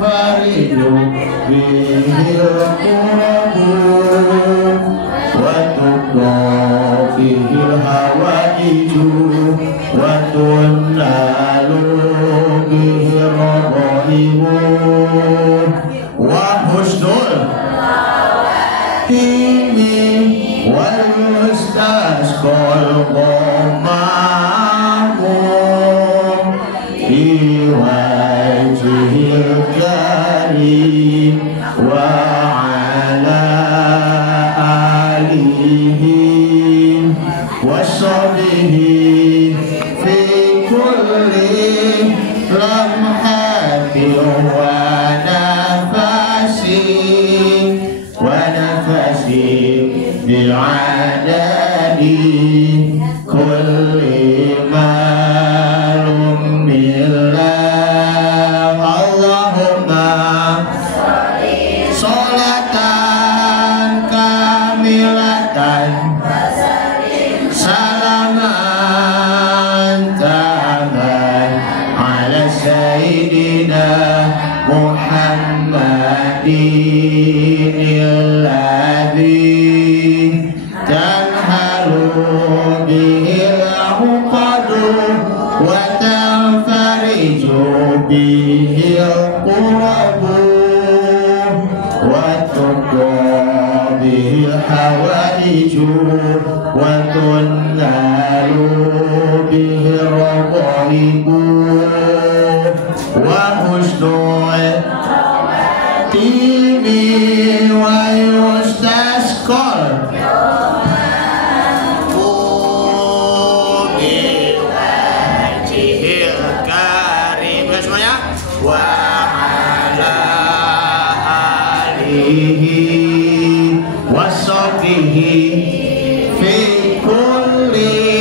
فرج به الكرب وتقضى به الحوائج وتنال به الرغائب وحسن الخواتيم ويستسقى الغمام بوجه الكريم وعلى آله وصحبه في كل لمحة ونفس بعدد كل معلوم الله اللهم صلاة كاملة سلاما تاما على سيدنا محمد الذي تنهل به العقد وتنفرج به الكرب وتقضى به الحوائج وتنال به الرغائب وحسن الخواتيم ويستسقى بوجه الكريم ya semuanya wa ala alihi washabihi fi kulli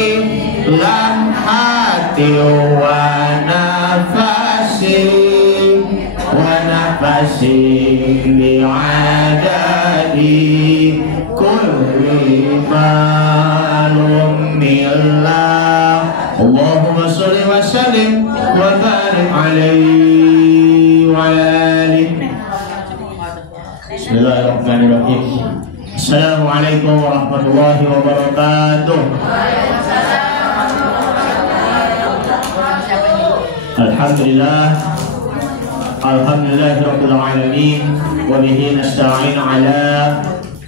lamhati wa nafasi bi'adadi kulli ma'lumillah Allahumma sholli wa sallim wa barik alaihi wa alihi. Bismillahirrahmanirrahim. Assalamualaikum warahmatullahi wabarakatuh. Alhamdulillahirabbil alamin wa bihi nasta'in ala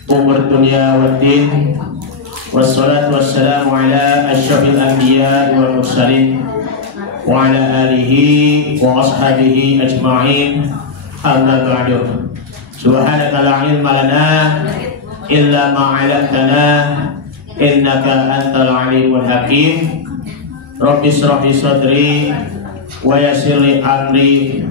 umur dunya waddin wassalatu wassalamu ala asyrafil anbiya wal mursalin wa ala alihi wa ashabihi ajma'in amma ba'du. Subhanaka la ilma lana illa ma 'allamtana innaka antal alimul hakim. Rabbi shrah li sadri wa yassir li amri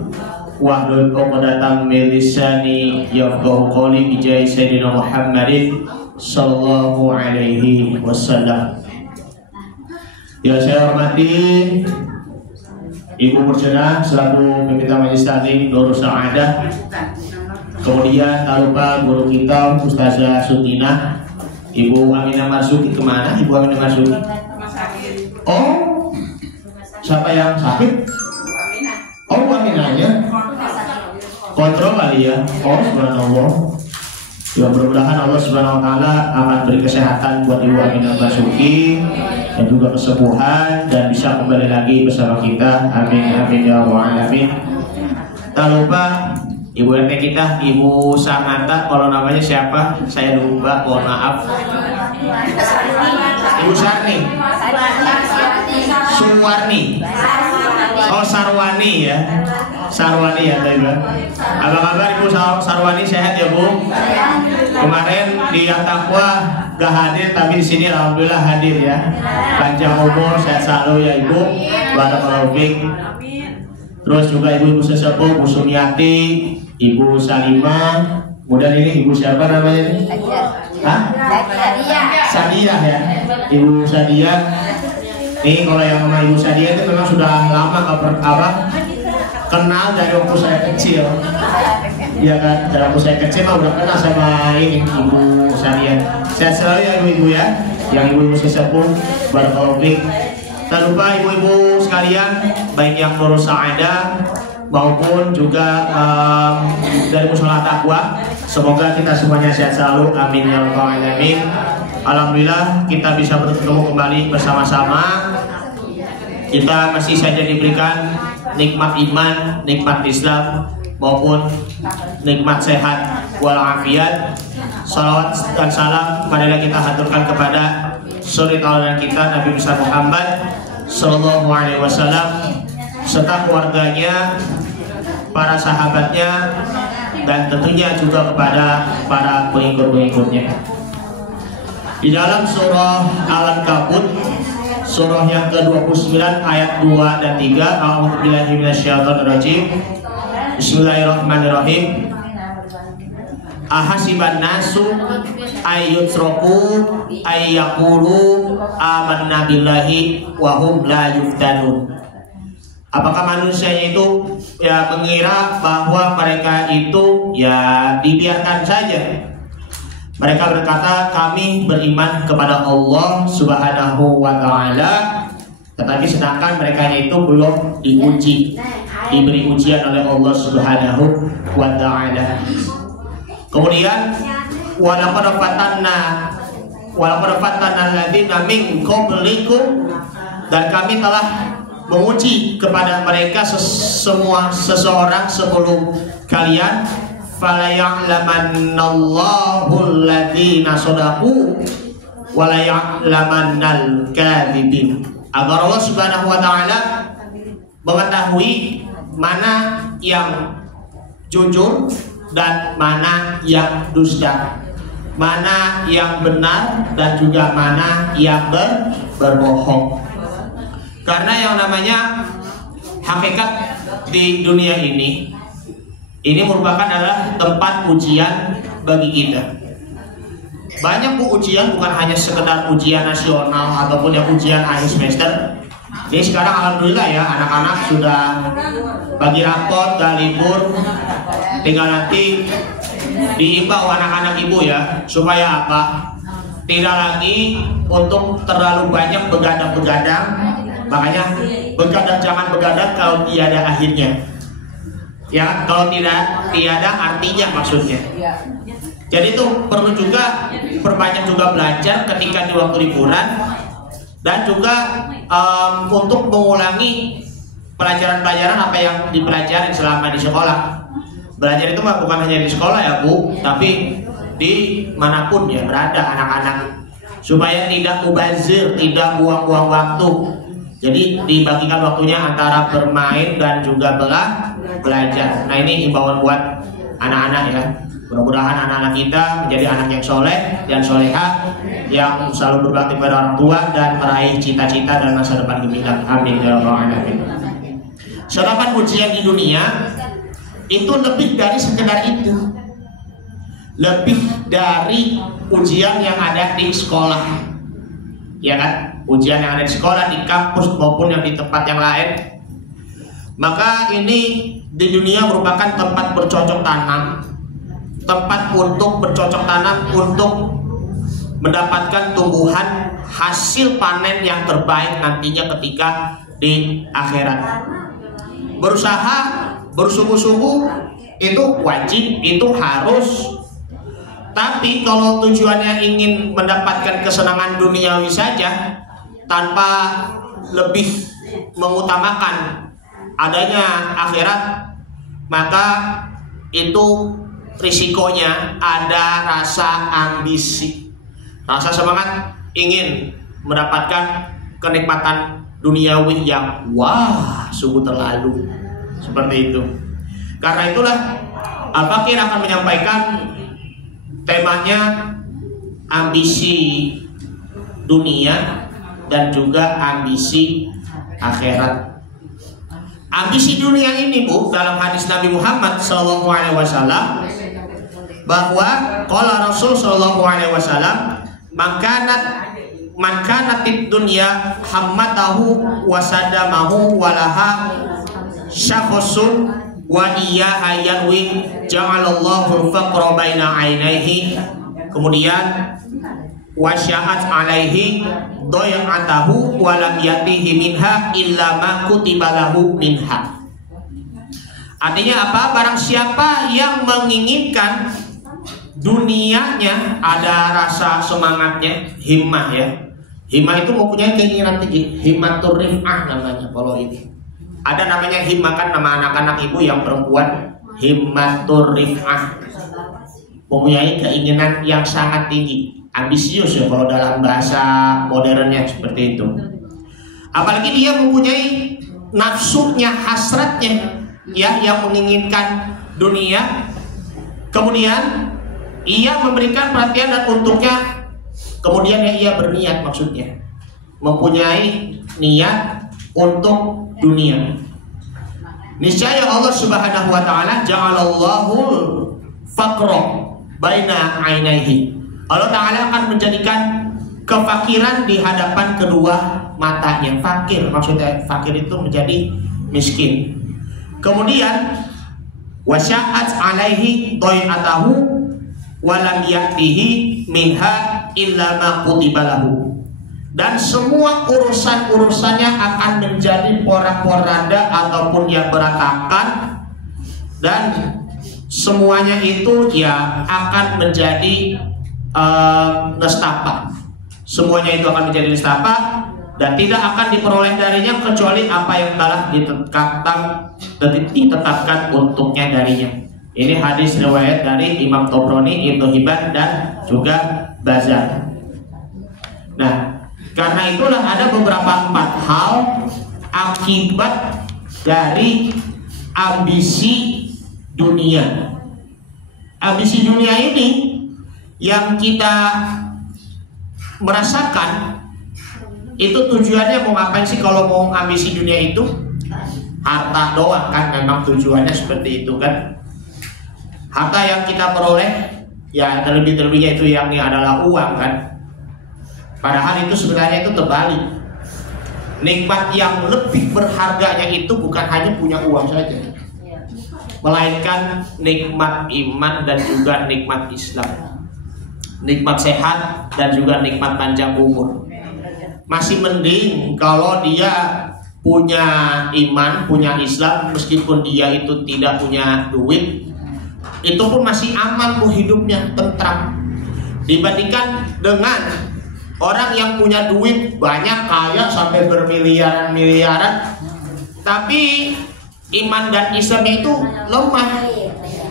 wahlul 'uqdatam min lisani yafqahu qawli bi jahi sayyidina Muhammadin sallallahu alaihi wasallam. Yang saya hormati Ibu Murjana selaku pimpinan Majelis Taklim Nurul Sa'adah. Kemudian tak lupa guru kita Ustazah Sutina, Ibu Aminah Marzuki. Kemana Ibu Aminah Marzuki? Oh, siapa yang sakit? Oh, Bu Aminahnya kontrol kali ya. Oh, subhanallah. Ya, mudah-mudahan Allah subhanahu wa ta'ala akan beri kesehatan buat Ibu Aminah Marzuki dan juga kesembuhan dan bisa kembali lagi bersama kita. Amin amin ya rabbal alamin. Tak lupa Ibu RT kita, Ibu Samanta, kalau namanya siapa? Saya lupa, mohon maaf. Ibu Sarni, Suwarni, oh Sarwani ya, Sarwani ya tadi. Apa kabar Ibu Sarwani, sehat ya Bu? Kemarin di At-Taqwa gak hadir, tapi di sini alhamdulillah hadir ya. Panjang umur, sehat selalu ya Ibu. Barakallahu fiik. Terus juga ibu-ibu sesepuh, Bu Sumiati, Ibu Salimah, kemudian ini Ibu siapa namanya ini? Hah? Sadiah ya, Ibu Sadiah. Nih kalau yang nama Ibu Sadiah itu memang sudah lama kenal dari waktu saya kecil. Iya kan, dari waktu saya kecil mah udah kenal sama ini Ibu Sadiah. Sehat selalu ya ibu-ibu ya, yang ibu-ibu sesepuh, barakallahu fiik. Tak lupa ibu-ibu sekalian, baik yang Nurul Sa'adah maupun juga dari Mushola Taqwa. Semoga kita semuanya sehat selalu, amin ya rabbal alamin. Alhamdulillah kita bisa bertemu kembali bersama-sama. Kita masih saja diberikan nikmat iman, nikmat Islam, maupun nikmat sehat walafiat. Salawat dan salam marilah kita haturkan kepada suri tauladan kita Nabi besar Muhammad Sallallahu Alaihi Wasallam serta keluarganya, para sahabatnya, dan tentunya juga kepada para pengikut-pengikutnya. Di dalam surah Al-Ankabut, surah yang ke-29 ayat 2 dan 3, A'udzubillahi minasyaitonirrajim. Bismillahirrahmanirrahim. Ahasiban nasu ayyutraku ayyaqulu amanna billahi wa hum la yuftanun. Apakah manusia itu ya mengira bahwa mereka itu ya dibiarkan saja? Mereka berkata, kami beriman kepada Allah Subhanahu wa ta'ala, tetapi sedangkan mereka itu belum diuji, diberi ujian oleh Allah Subhanahu wa ta'ala. Kemudian walaqad fatanna alladziina min qablikum, dan kami telah menguji kepada mereka seseorang sebelum kalian. Fala ya'lamannallahu alladziina shadaqu wa la ya'lamannal kadzibin. Agar Allah Subhanahu wa ta'ala mengetahui mana yang jujur dan mana yang dusta, mana yang benar dan juga mana yang berbohong. Karena yang namanya hakikat di dunia ini merupakan adalah tempat ujian bagi kita. Banyak ujian, bukan hanya sekedar ujian nasional ataupun yang ujian akhir semester. Jadi sekarang alhamdulillah ya, anak-anak sudah bagi rapot, gak libur. Tinggal nanti diimbau anak-anak ibu ya, supaya apa? Tidak lagi untuk terlalu banyak begadang-begadang. Makanya begadang, jangan begadang kalau tiada akhirnya. Ya, kalau tiada artinya maksudnya. Jadi itu perlu juga perbanyak juga belajar ketika di waktu liburan, dan juga untuk mengulangi pelajaran-pelajaran apa yang dipelajari selama di sekolah. Belajar itu bukan hanya di sekolah ya Bu, tapi di manapun ya berada anak-anak, supaya tidak mubazir, tidak buang-buang waktu. Jadi dibagikan waktunya antara bermain dan juga belajar. Nah ini himbauan buat anak-anak ya. Mudah-mudahan anak-anak kita menjadi anak yang soleh dan soleha, yang selalu berbakti pada orang tua dan meraih cita-cita dan masa depan gemilang. Amin ya rabbal alamin. Sedangkan ujian di dunia itu lebih dari sekedar itu, lebih dari ujian yang ada di sekolah, ya kan? Ujian yang ada di sekolah, di kampus maupun yang di tempat yang lain. Maka ini di dunia merupakan tempat bercocok tanam, tempat untuk bercocok tanam untuk mendapatkan tumbuhan hasil panen yang terbaik nantinya ketika di akhirat. Berusaha, bersungguh-sungguh itu wajib, itu harus. Tapi kalau tujuannya ingin mendapatkan kesenangan duniawi saja tanpa lebih mengutamakan adanya akhirat, maka itu risikonya ada rasa ambisi, rasa semangat ingin mendapatkan kenikmatan duniawi yang wah sungguh terlalu, seperti itu. Karena itulah Al-Fakir akan menyampaikan temanya ambisi dunia dan juga ambisi akhirat. Ambisi dunia ini Bu, dalam hadis Nabi Muhammad SAW, bahwa qala Rasul SAW, man kanatid dunya hammatahu wasadamahu walaha syakhusun wa iyyaha yanwi ja'alallahu al-faqra baina ainaihi. Kemudian wasya'at alaihi doya'atahu walam yatihi minha illa ma kutibalahu minha. Artinya apa? Barang siapa yang menginginkan dunianya, ada rasa semangatnya, himmah ya. Himmah itu mempunyai keinginan tinggi, himmatur rif'ah namanya kalau ini. Ada namanya himmah kan, nama anak-anak ibu yang perempuan, himmatur rif'ah. Mempunyai keinginan yang sangat tinggi, ambisius ya kalau dalam bahasa modernnya seperti itu. Apalagi dia mempunyai nafsunya, hasratnya ya, yang menginginkan dunia. Kemudian ia memberikan perhatian dan untuknya, kemudian ya ia berniat, maksudnya mempunyai niat untuk dunia. Niscaya Allah Subhanahu wa taala ja'alallahu faqra baina ainaihi. Allah taala akan menjadikan kefakiran di hadapan kedua matanya. Fakir, maksudnya fakir itu menjadi miskin. Kemudian wasya'at alaihi doyatahu walam ya'tihi minha illa ma kutiba lahu. Dan semua urusan-urusannya akan menjadi porak-poranda ataupun yang berantakan, dan semuanya itu ya akan menjadi nestapa. Semuanya itu akan menjadi nestapa dan tidak akan diperoleh darinya kecuali apa yang telah ditetapkan untuknya darinya. Ini hadis riwayat dari Imam Tabrani, Ibnu Hibban dan juga Bazar. Nah, karena itulah ada beberapa 4 hal akibat dari ambisi dunia. Ambisi dunia ini yang kita merasakan itu tujuannya mau ngapain sih? Kalau mau ambisi dunia itu harta doang kan, memang tujuannya seperti itu kan. Harta yang kita peroleh ya terlebih-terlebihnya itu yang adalah uang kan. Padahal itu sebenarnya itu terbalik. Nikmat yang lebih berharganya itu bukan hanya punya uang saja, melainkan nikmat iman dan juga nikmat Islam, nikmat sehat dan juga nikmat panjang umur. Masih mending kalau dia punya iman, punya Islam, meskipun dia itu tidak punya duit, itu pun masih aman hidupnya, tentram, dibandingkan dengan orang yang punya duit banyak, kaya sampai bermiliaran-miliaran, tapi iman dan Islam itu lemah.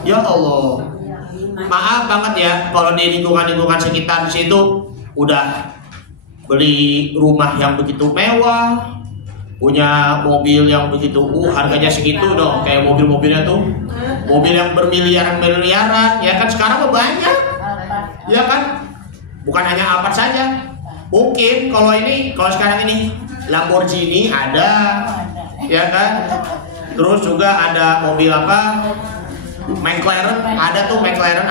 Ya Allah, maaf banget ya kalau di lingkungan-lingkungan sekitar situ udah beli rumah yang begitu mewah, punya mobil yang begitu harganya segitu dong, kayak mobil-mobilnya tuh mobil yang bermiliaran-miliaran ya kan. Sekarang banyak ya kan, bukan hanya Alphard saja. Mungkin kalau sekarang ini Lamborghini ada ya kan, terus juga ada mobil apa, McLaren ada tuh, McLaren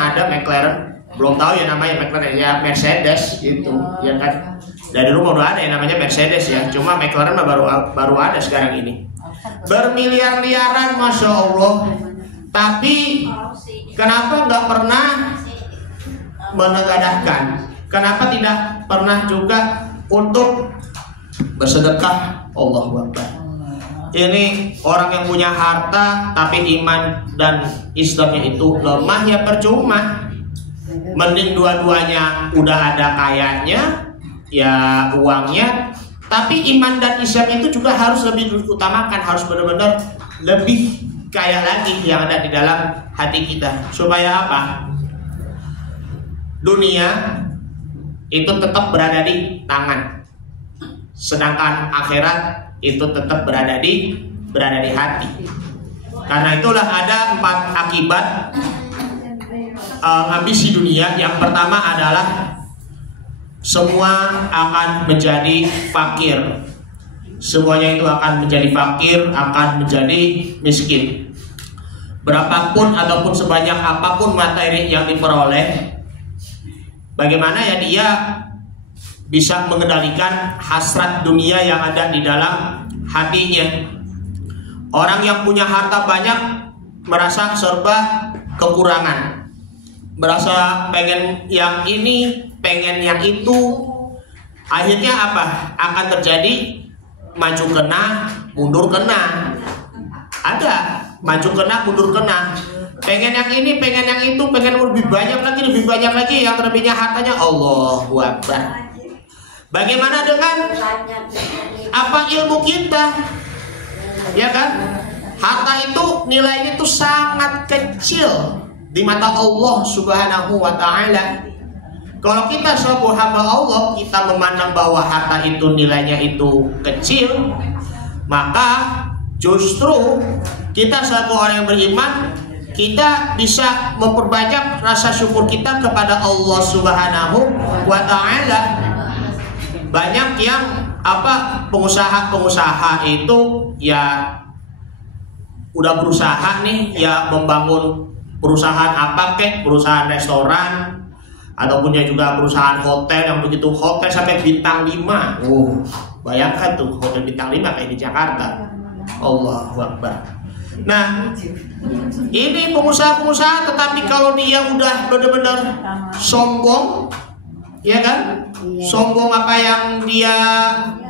belum tahu ya namanya McLaren ya, Mercedes gitu ya kan. Dari rumah udah ada yang namanya Mercedes ya, cuma McLaren baru ada sekarang ini. Bermiliar-miliaran, masya Allah. Tapi kenapa nggak pernah menegadahkan? Kenapa tidak pernah juga untuk bersedekah? Allahu Akbar. Ini orang yang punya harta tapi iman dan Islamnya itu lemah, ya percuma. Mending dua-duanya udah ada kayanya, ya uangnya, tapi iman dan Islam itu juga harus lebih diutamakan, harus benar-benar lebih kaya lagi yang ada di dalam hati kita. Supaya apa? Dunia itu tetap berada di tangan, sedangkan akhirat itu tetap berada di hati. Karena itulah ada 4 akibat ambisi dunia. Yang pertama adalah semua akan menjadi fakir. Semuanya itu akan menjadi fakir, akan menjadi miskin. Berapapun ataupun sebanyak apapun materi yang diperoleh, bagaimana ya dia bisa mengendalikan hasrat dunia yang ada di dalam hatinya. Orang yang punya harta banyak merasa serba kekurangan, merasa pengen yang ini, pengen yang itu. Akhirnya apa? Akan terjadi maju kena, mundur kena. Ada maju kena, mundur kena. Pengen yang ini, pengen yang itu, pengen lebih banyak lagi, yang terlebihnya hartanya. Allahu Akbar. Bagaimana dengan apa ilmu kita? Ya kan? Harta itu nilainya itu sangat kecil di mata Allah Subhanahu wa taala. Kalau kita sebagai hamba Allah, kita memandang bahwa harta itu nilainya itu kecil, maka justru kita sebagai orang yang beriman, kita bisa memperbanyak rasa syukur kita kepada Allah Subhanahu wa taala. Banyak yang pengusaha itu ya udah berusaha nih ya membangun perusahaan perusahaan restoran ataupun juga perusahaan hotel yang begitu, hotel sampai bintang 5. Bayangkan tuh hotel bintang 5 kayak di Jakarta. Allahu Akbar. Nah, ini pengusaha-pengusaha, tetapi kalau dia udah benar-benar sombong, ya kan? Sombong apa yang dia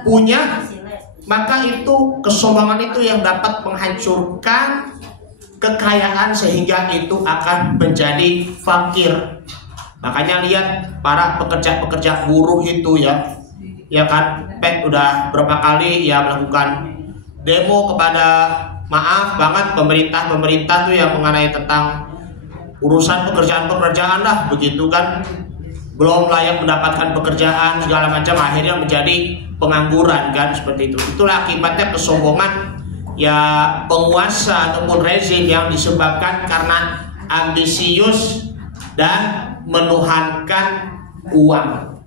punya, maka itu kesombongan itu yang dapat menghancurkan kekayaan sehingga itu akan menjadi fakir. Makanya lihat para pekerja buruh itu ya kan, udah berapa kali ya melakukan demo kepada pemerintah tuh yang mengenai tentang urusan pekerjaan lah begitu kan, belum layak mendapatkan pekerjaan segala macam, akhirnya menjadi pengangguran kan, seperti itu. Itulah akibatnya kesombongan ya penguasa ataupun rezim yang disebabkan karena ambisius dan menuhankan uang.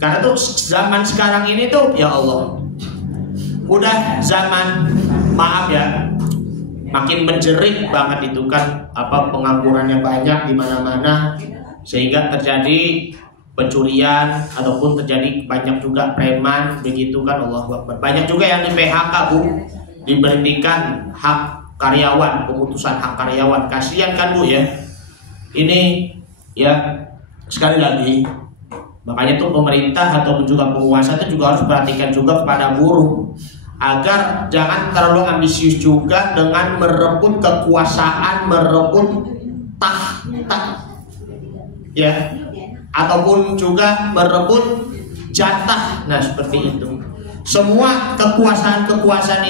Karena tuh zaman sekarang ini tuh ya Allah, udah zaman makin menjerit banget itu kan, penganggurannya banyak di mana-mana sehingga terjadi pencurian ataupun terjadi banyak juga preman begitu kan. Allahu Akbar. Banyak juga yang di PHK diberhentikan hak karyawan, pemutusan hak karyawan. Kasihan kan ya. Ini ya sekali lagi, makanya tuh pemerintah ataupun juga penguasa itu juga harus perhatikan juga kepada buruh agar jangan terlalu ambisius juga dengan merebut kekuasaan, merebut tahta ya, ataupun juga merebut jatah. Nah seperti itu. Semua kekuasaan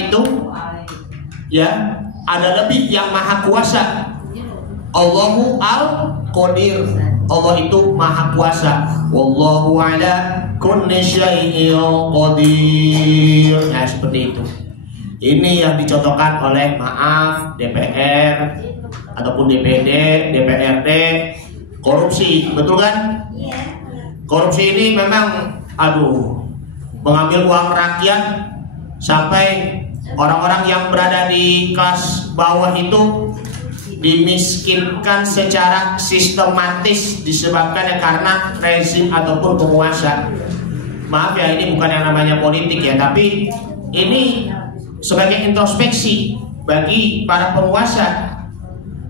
itu ya ada lebih yang maha kuasa. Allahu al-Qadir. Allah itu maha kuasa. Wallahu ala kulli syai'in qadir. Nah seperti itu. Ini yang dicontohkan oleh DPR ataupun DPD, DPRD. Korupsi, betul kan? Korupsi ini memang mengambil uang rakyat sampai orang-orang yang berada di kelas bawah itu dimiskinkan secara sistematis disebabkan karena rezim ataupun penguasa. Maaf ya, ini bukan yang namanya politik ya, tapi ini sebagai introspeksi bagi para penguasa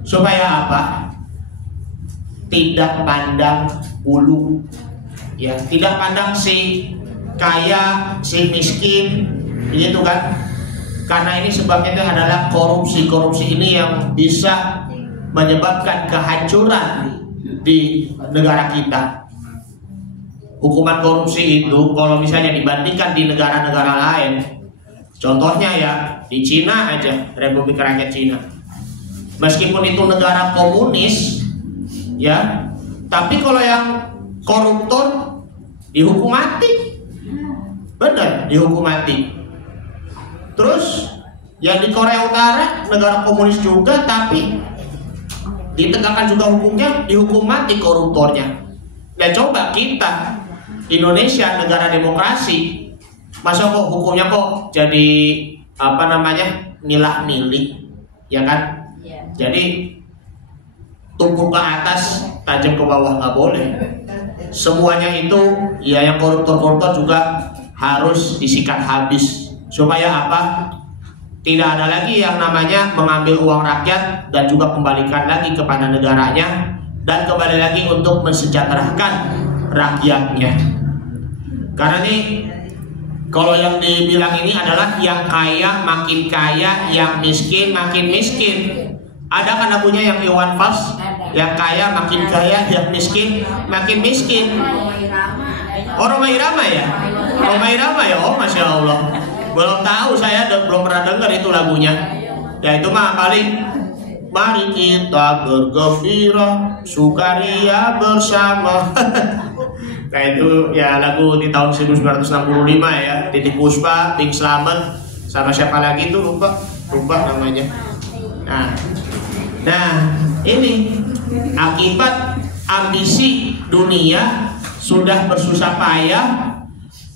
supaya tidak pandang bulu ya, tidak pandang si kaya si miskin gitu kan. Karena ini sebabnya itu adalah korupsi ini yang bisa menyebabkan kehancuran di negara kita. Hukuman korupsi itu kalau misalnya dibandingkan di negara-negara lain, contohnya ya di Cina aja, Republik Rakyat Cina, meskipun itu negara komunis ya, tapi kalau yang koruptor dihukum mati, benar dihukum mati. Terus yang di Korea Utara negara komunis juga, tapi ditegakkan juga hukumnya, dihukum mati koruptornya. Ya coba kita Indonesia negara demokrasi, masa kok hukumnya kok jadi milah-milih ya kan? Jadi tumpul ke atas, tajam ke bawah nggak boleh. Semuanya itu ya, yang koruptor juga harus disikat habis. Supaya tidak ada lagi yang namanya mengambil uang rakyat dan juga kembalikan lagi kepada negaranya dan kembali lagi untuk mensejahterakan rakyatnya. Karena ini Kalau yang dibilang ini adalah yang kaya makin kaya, yang miskin makin miskin. Ada kan lagunya yang Iwan Fals, yang kaya makin kaya, yang miskin makin miskin. Oh, Rhoma Irama ya? Rhoma Irama ya? Oh, Masya Allah. Belum tahu, saya belum pernah dengar itu lagunya. Ya itu mah paling mari kita bergembira, sukaria bersama. Nah itu ya lagu di tahun 1965 ya, Titiek Puspa, Pink Slamet, sama siapa lagi itu lupa namanya. Nah ini akibat ambisi dunia sudah bersusah payah,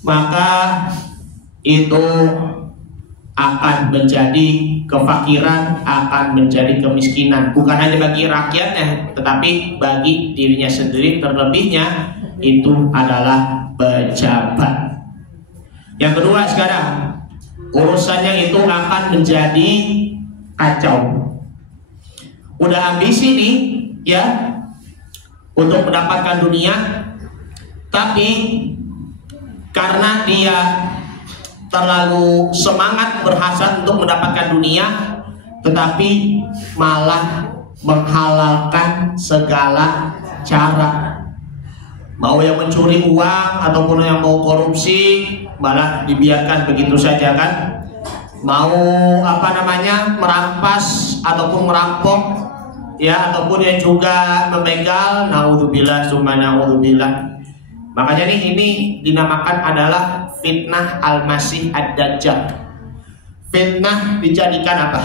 maka itu akan menjadi kefakiran, akan menjadi kemiskinan, bukan hanya bagi rakyatnya, tetapi bagi dirinya sendiri. Terlebihnya itu adalah pejabat. Yang kedua sekarang, urusannya itu akan menjadi kacau. Udah ambisi nih ya untuk mendapatkan dunia, tapi karena dia terlalu semangat berhasrat untuk mendapatkan dunia, tetapi malah menghalalkan segala cara. Mau yang mencuri uang ataupun yang mau korupsi malah dibiarkan begitu saja kan. Mau merampas ataupun merampok ya, ataupun yang juga membegal, naudzubillah summa naudzubillah. Makanya ini dinamakan adalah fitnah Al-Masih Ad-Dajjal. Fitnah dijadikan apa?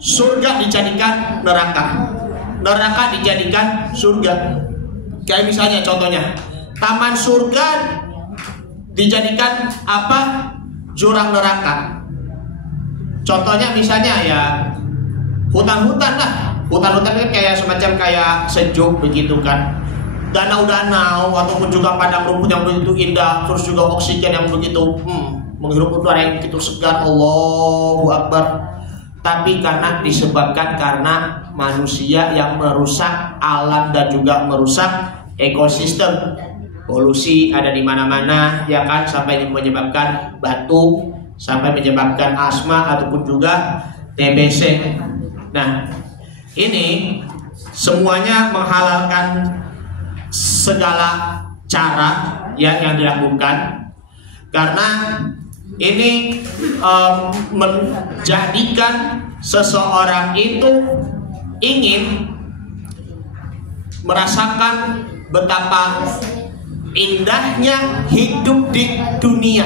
Surga dijadikan neraka, neraka dijadikan surga. Kayak misalnya contohnya, taman surga dijadikan apa? Jurang neraka. Contohnya misalnya ya hutan-hutan lah. Hutan-hutan kan kayak semacam kayak sejuk begitu kan. Danau-danau ataupun juga padang rumput yang begitu indah, terus juga oksigen yang begitu menghirup udara yang begitu segar, Allahu Akbar. Tapi karena disebabkan karena manusia yang merusak alam dan juga merusak ekosistem. Polusi ada di mana-mana ya kan, sampai menyebabkan batuk, sampai menyebabkan asma ataupun juga TBC. Nah, ini semuanya menghalalkan segala cara ya yang dilakukan, karena ini menjadikan seseorang itu ingin merasakan betapa indahnya hidup di dunia,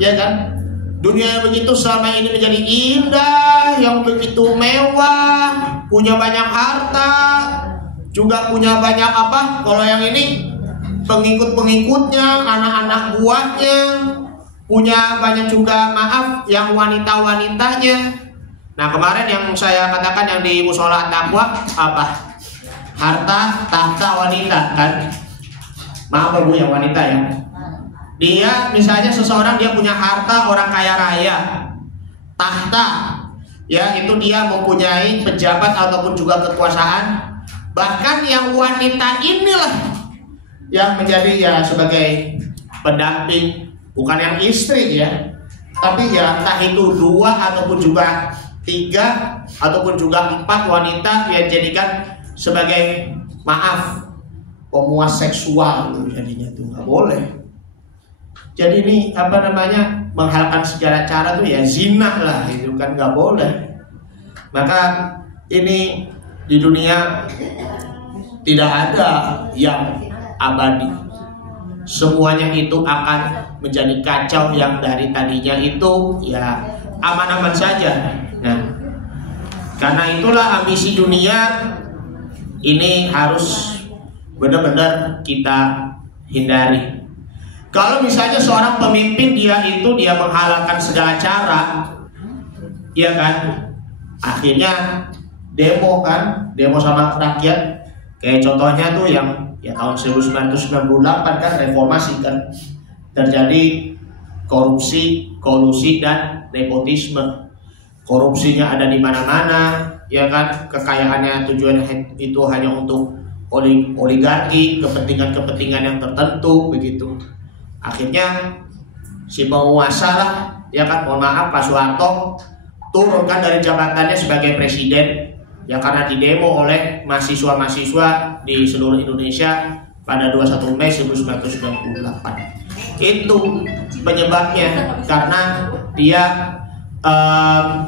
ya kan? Dunia yang begitu selama ini menjadi indah, yang begitu mewah, punya banyak harta, juga punya banyak apa? Kalau yang ini pengikut-pengikutnya, anak-anak buahnya, punya banyak juga yang wanita-wanitanya. Nah kemarin yang saya katakan yang di Musola Taqwa apa? Harta tahta wanita kan? Maaf Bu yang wanita ya. Dia misalnya seseorang dia punya harta, orang kaya raya, tahta, ya itu dia mempunyai pejabat ataupun juga kekuasaan. Bahkan yang wanita inilah yang menjadi ya sebagai pendamping, bukan yang istri ya, tapi ya entah itu 2 ataupun juga 3 ataupun juga 4 wanita yang jadikan sebagai pemuas seksual tuh jadinya tuh nggak boleh. Jadi ini menghalalkan segala cara tuh ya zina lah, itu kan nggak boleh. Maka ini di dunia tidak ada yang abadi, semuanya itu akan menjadi kacau, yang dari tadinya itu ya aman-aman saja. Nah, karena itulah ambisi dunia ini harus benar-benar kita hindari. Kalau misalnya seorang pemimpin dia menghalalkan segala cara, ya kan, akhirnya demo sama rakyat. Kayak contohnya tuh yang ya tahun 1998 kan reformasi kan, terjadi korupsi, kolusi dan nepotisme. Korupsinya ada di mana-mana, ya kan, kekayaannya tujuannya itu hanya untuk oligarki, kepentingan-kepentingan yang tertentu begitu. Akhirnya si penguasa lah, ya kan, mohon maaf, Pak Soeharto turunkan dari jabatannya sebagai presiden, ya karena didemo oleh mahasiswa-mahasiswa di seluruh Indonesia pada 21 Mei 1998. Itu penyebabnya, karena dia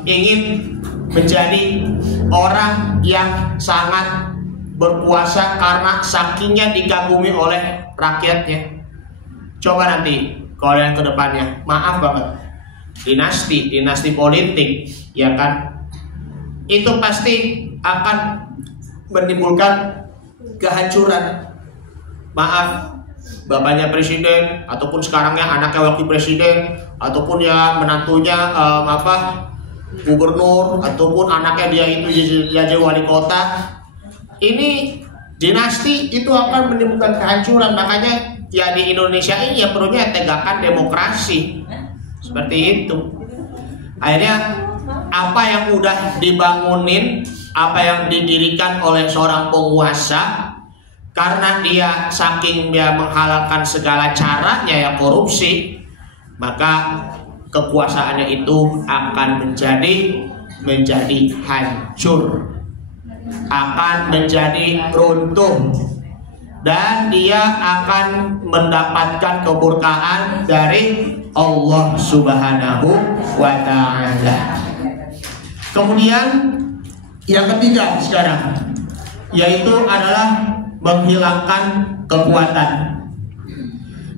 ingin menjadi orang yang sangat berkuasa karena sakingnya dikagumi oleh rakyatnya. Coba nanti kalau yang kedepannya, maaf banget, dinasti politik, ya kan, itu pasti akan menimbulkan kehancuran. Maaf, bapaknya presiden ataupun sekarangnya anaknya wakil presiden ataupun ya menantunya gubernur ataupun anaknya dia itu jadi wali kota, ini dinasti itu akan menimbulkan kehancuran. Makanya ya di Indonesia ini ya perlunya tegakkan demokrasi seperti itu. Akhirnya apa yang udah dibangunin, apa yang didirikan oleh seorang penguasa, karena dia saking dia menghalalkan segala caranya ya korupsi, maka kekuasaannya itu akan menjadi hancur, akan menjadi runtuh, dan dia akan mendapatkan kemurkaan dari Allah Subhanahu wa Ta'ala. Kemudian yang ketiga sekarang, yaitu adalah menghilangkan kekuatan.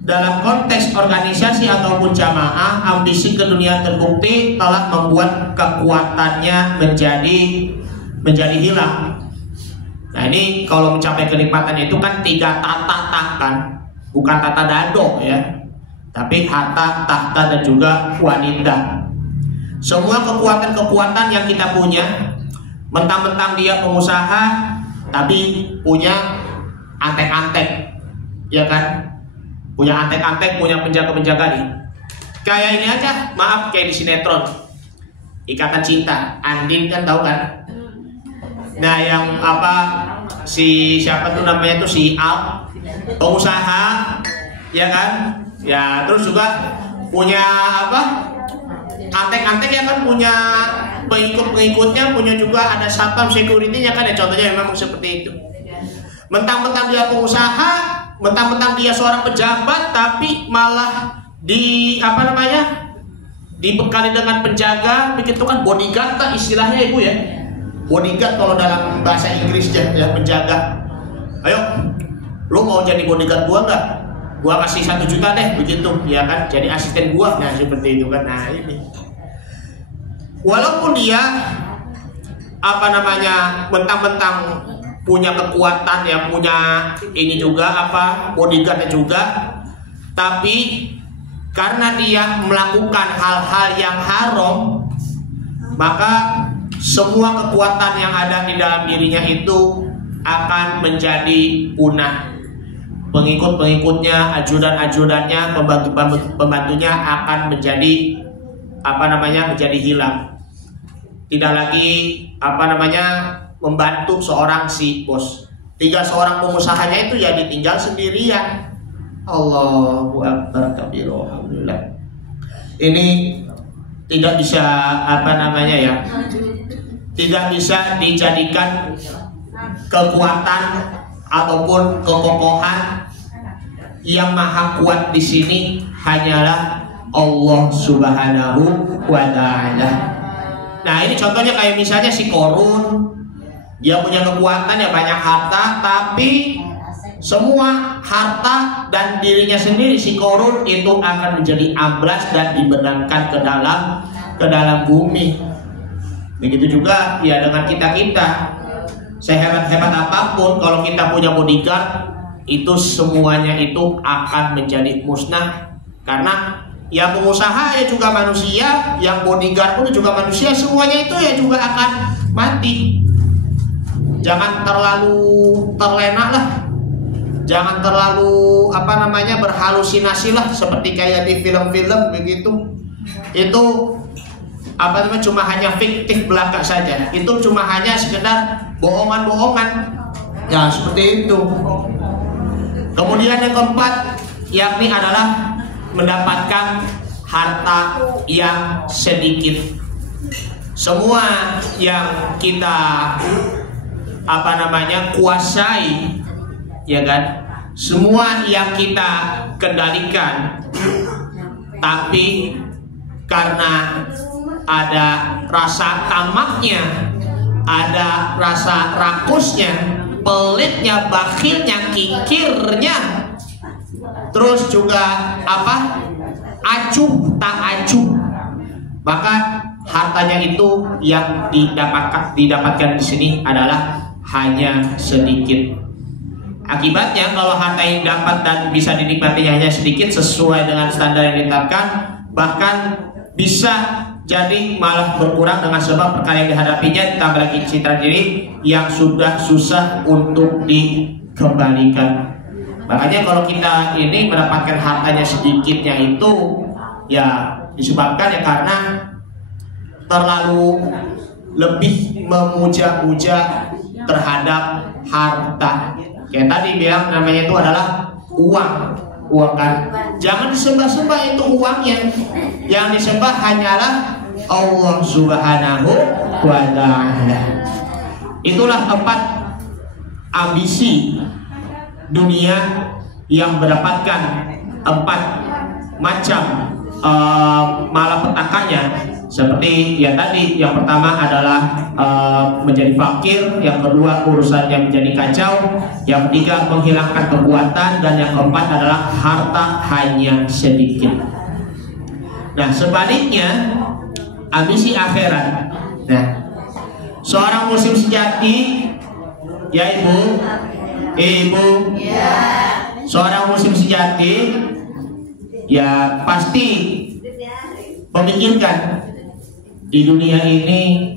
Dalam konteks organisasi ataupun jamaah, ambisi keduniaan terbukti telah membuat kekuatannya menjadi hilang. Nah ini kalau mencapai kenikmatan itu kan 3 tata kan, bukan tata dado ya, tapi harta, tahta, dan juga wanita. Semua kekuatan-kekuatan yang kita punya, mentang-mentang dia pengusaha tapi punya antek-antek, ya kan, punya antek-antek, punya penjaga-penjaga nih. Kayak ini aja, maaf, kayak di sinetron Ikatan Cinta, Andin kan tahu kan. Nah yang siapa tuh namanya tuh, si Al, pengusaha, ya kan, ya terus juga punya antek-antek, ya kan, punya pengikut-pengikutnya, punya juga ada satpam security-nya kan, ya contohnya memang seperti itu. Mentang-mentang dia pengusaha, mentang-mentang dia seorang pejabat, tapi malah dibekali dengan penjaga, begitu kan, bodyguard kan istilahnya ibu ya. Bodyguard kalau dalam bahasa Inggris ya, penjaga. Ayo, lu mau jadi bodyguard gua nggak? Gua kasih 1 juta deh, begitu, ya kan? Jadi asisten gua, nah seperti itu kan. Nah ini, walaupun dia mentang-mentang punya kekuatan ya, punya ini juga bodyguardnya juga, tapi karena dia melakukan hal-hal yang haram, maka semua kekuatan yang ada di dalam dirinya itu akan menjadi punah. Pengikut-pengikutnya, ajudan-ajudannya, pembantu-pembantunya akan menjadi menjadi hilang. Tidak lagi membantu seorang si bos. Seorang pengusahanya itu ya ditinggal sendirian. Allahu Akbar kabir, alhamdulillah. Ini tidak bisa tidak bisa dijadikan kekuatan ataupun kekokohan. Yang maha kuat di sini hanyalah Allah Subhanahu wa Ta'ala. Nah ini contohnya kayak misalnya si Korun, dia punya kekuatan ya, banyak harta, tapi semua harta dan dirinya sendiri si Korun itu akan menjadi amblas dan dibenamkan ke dalam bumi. Begitu juga ya dengan kita, sehebat-hebat apapun, kalau kita punya bodyguard, itu semuanya itu akan menjadi musnah. Karena ya pengusaha ya juga manusia, yang bodyguard pun juga manusia, semuanya itu ya juga akan mati. Jangan terlalu terlena lah, jangan terlalu berhalusinasi lah, seperti kayak di film-film begitu. Itu cuma hanya fiktif belaka saja, itu cuma hanya sekedar bohongan-bohongan ya, seperti itu. Kemudian yang keempat yakni adalah mendapatkan harta yang sedikit. Semua yang kita kuasai, ya kan? Semua yang kita kendalikan, tapi karena ada rasa tamaknya, ada rasa rakusnya, pelitnya, bakhilnya, kikirnya, terus juga acuh tak acuh, maka hartanya itu yang didapatkan di sini adalah hanya sedikit. Akibatnya kalau harta yang dapat dan bisa dinikmatinya hanya sedikit sesuai dengan standar yang ditetapkan, bahkan bisa jadi malah berkurang dengan sebab perkara yang dihadapinya, ditambah lagi citra diri yang sudah susah untuk dikembalikan. Makanya kalau kita ini mendapatkan hartanya sedikitnya itu ya disebabkan ya karena terlalu lebih memuja-muja terhadap harta. Kayak tadi bilang namanya itu adalah uang kan. Jangan disembah-sembah itu uangnya. Yang disembah hanyalah Allah Subhanahu wa ta'ala. Itulah 4 ambisi dunia yang mendapatkan 4 macam malapetakannya. Seperti yang tadi, yang pertama adalah menjadi fakir, yang kedua urusannya menjadi kacau, yang ketiga menghilangkan kekuatan, dan yang keempat adalah harta hanya sedikit. Nah sebaliknya ambisi akhirat. Nah seorang muslim sejati, ya ibu, seorang muslim sejati ya pasti memikirkan di dunia ini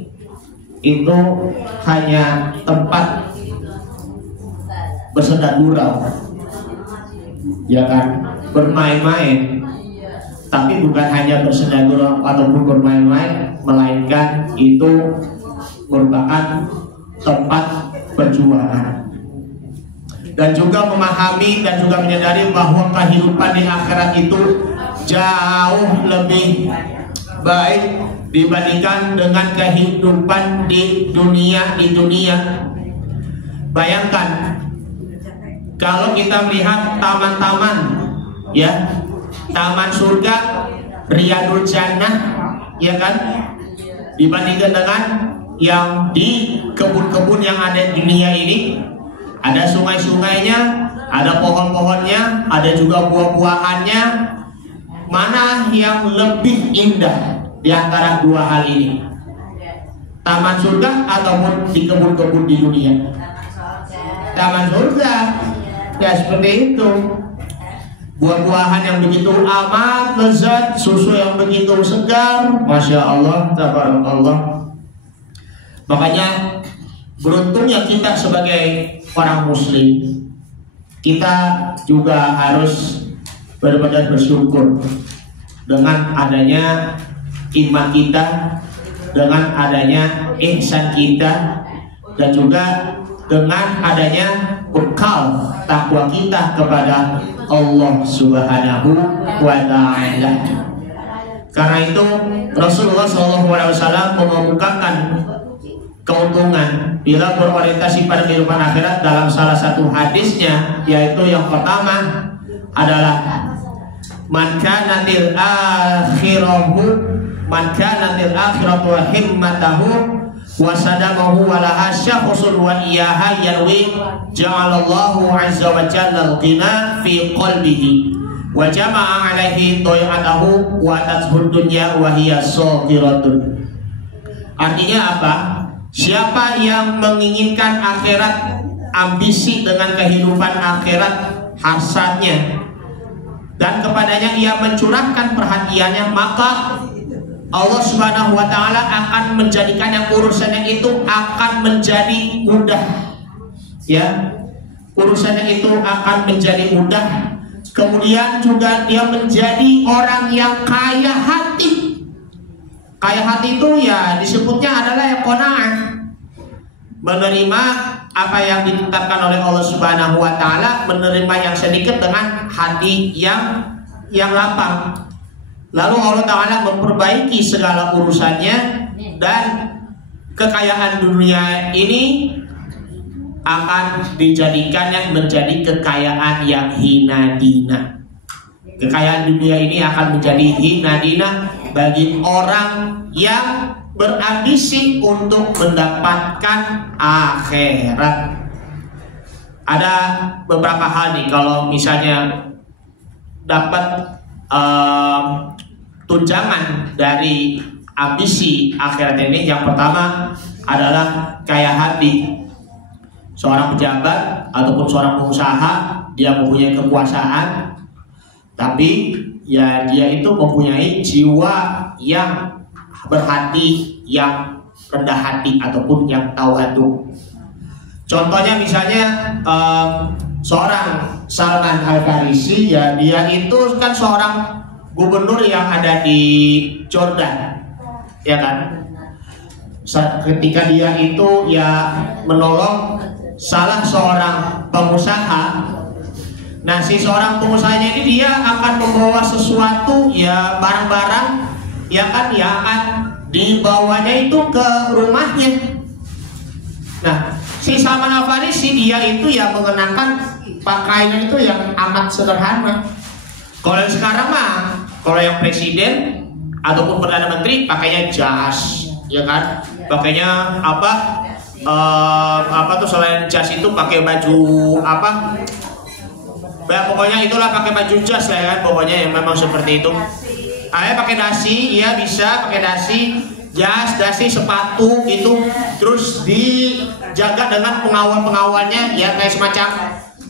itu hanya tempat bersenda gurau, ya kan, bermain-main. Tapi bukan hanya bersenda gurau ataupun bermain-main, melainkan itu merupakan tempat perjuangan. Dan juga memahami dan juga menyadari bahwa kehidupan di akhirat itu jauh lebih baik dibandingkan dengan kehidupan di dunia. Bayangkan kalau kita melihat taman-taman, ya, taman surga, Riyadul Jannah, ya kan, dibandingkan dengan yang di kebun-kebun yang ada di dunia ini. Ada sungai-sungainya, ada pohon-pohonnya, ada juga buah-buahannya. Mana yang lebih indah di antara dua hal ini? Taman surga ataupun di kebun-kebun di dunia? Taman surga. Ya seperti itu. Buah-buahan yang begitu amat lezat, susu yang begitu segar, Masya Allah, tabarakallah. Makanya beruntungnya kita sebagai orang muslim, kita juga harus benar-benar bersyukur dengan adanya iman kita, dengan adanya ihsan kita, dan juga dengan adanya bekal takwa kita kepada Allah Subhanahu wa ta'ala. Karena itu Rasulullah SAW mengemukakan keuntungan bila berorientasi pada kehidupan akhirat dalam salah satu hadisnya, yaitu yang pertama adalah man kanatil akhiratu himmatahu wa sadamahu wa laha syakhsun wa iyaha yarwi ja'alallahu azza wa jalla al-ghina fi qalbihi wa jama'a alaihi toyatahu wa tathud dunya wa hiya saghiratun. Artinya apa? Siapa yang menginginkan akhirat, ambisi dengan kehidupan akhirat, hasratnya, dan kepadanya ia mencurahkan perhatiannya, maka Allah Subhanahu wa ta'ala akan menjadikan yang urusannya itu akan menjadi mudah. Ya, urusannya itu akan menjadi mudah. Kemudian juga dia menjadi orang yang kaya hati. Kaya hati itu ya disebutnya adalah yang qanaah, menerima apa yang ditetapkan oleh Allah Subhanahu wa ta'ala, menerima yang sedikit dengan hati yang yang lapang. Lalu Allah Ta'ala memperbaiki segala urusannya, dan kekayaan dunia ini akan dijadikan yang menjadi kekayaan yang hina dina. Kekayaan dunia ini akan menjadi hina dina bagi orang yang berambisi untuk mendapatkan akhirat. Ada beberapa hal nih, kalau misalnya dapat tunjangan dari ambisi akhirat ini, yang pertama adalah kaya hati. Seorang pejabat ataupun seorang pengusaha, dia mempunyai kekuasaan, tapi ya dia itu mempunyai jiwa yang berhati, yang rendah hati ataupun yang tawadhu. Contohnya misalnya seorang Salman Al-Farisi, ya dia itu kan seorang gubernur yang ada di Jordan, ya kan? Ketika dia itu ya menolong salah seorang pengusaha, nah si seorang pengusahanya ini dia akan membawa sesuatu, ya barang-barang, ya kan, yang akan dibawanya itu ke rumahnya. Nah si Salman Al-Farisi dia itu ya mengenakan pakaian itu yang amat sederhana. Kalau sekarang mah, kalau yang presiden ataupun perdana menteri pakainya jas, ya kan? Pakainya apa tuh selain jas itu pakai baju apa? Ya, pokoknya itulah pakai baju jas lah, ya kan? Pokoknya yang memang seperti itu. Pakai dasi, ya bisa pakai dasi, jas, dasi, sepatu gitu. Terus dijaga dengan pengawal-pengawalnya, ya kayak semacam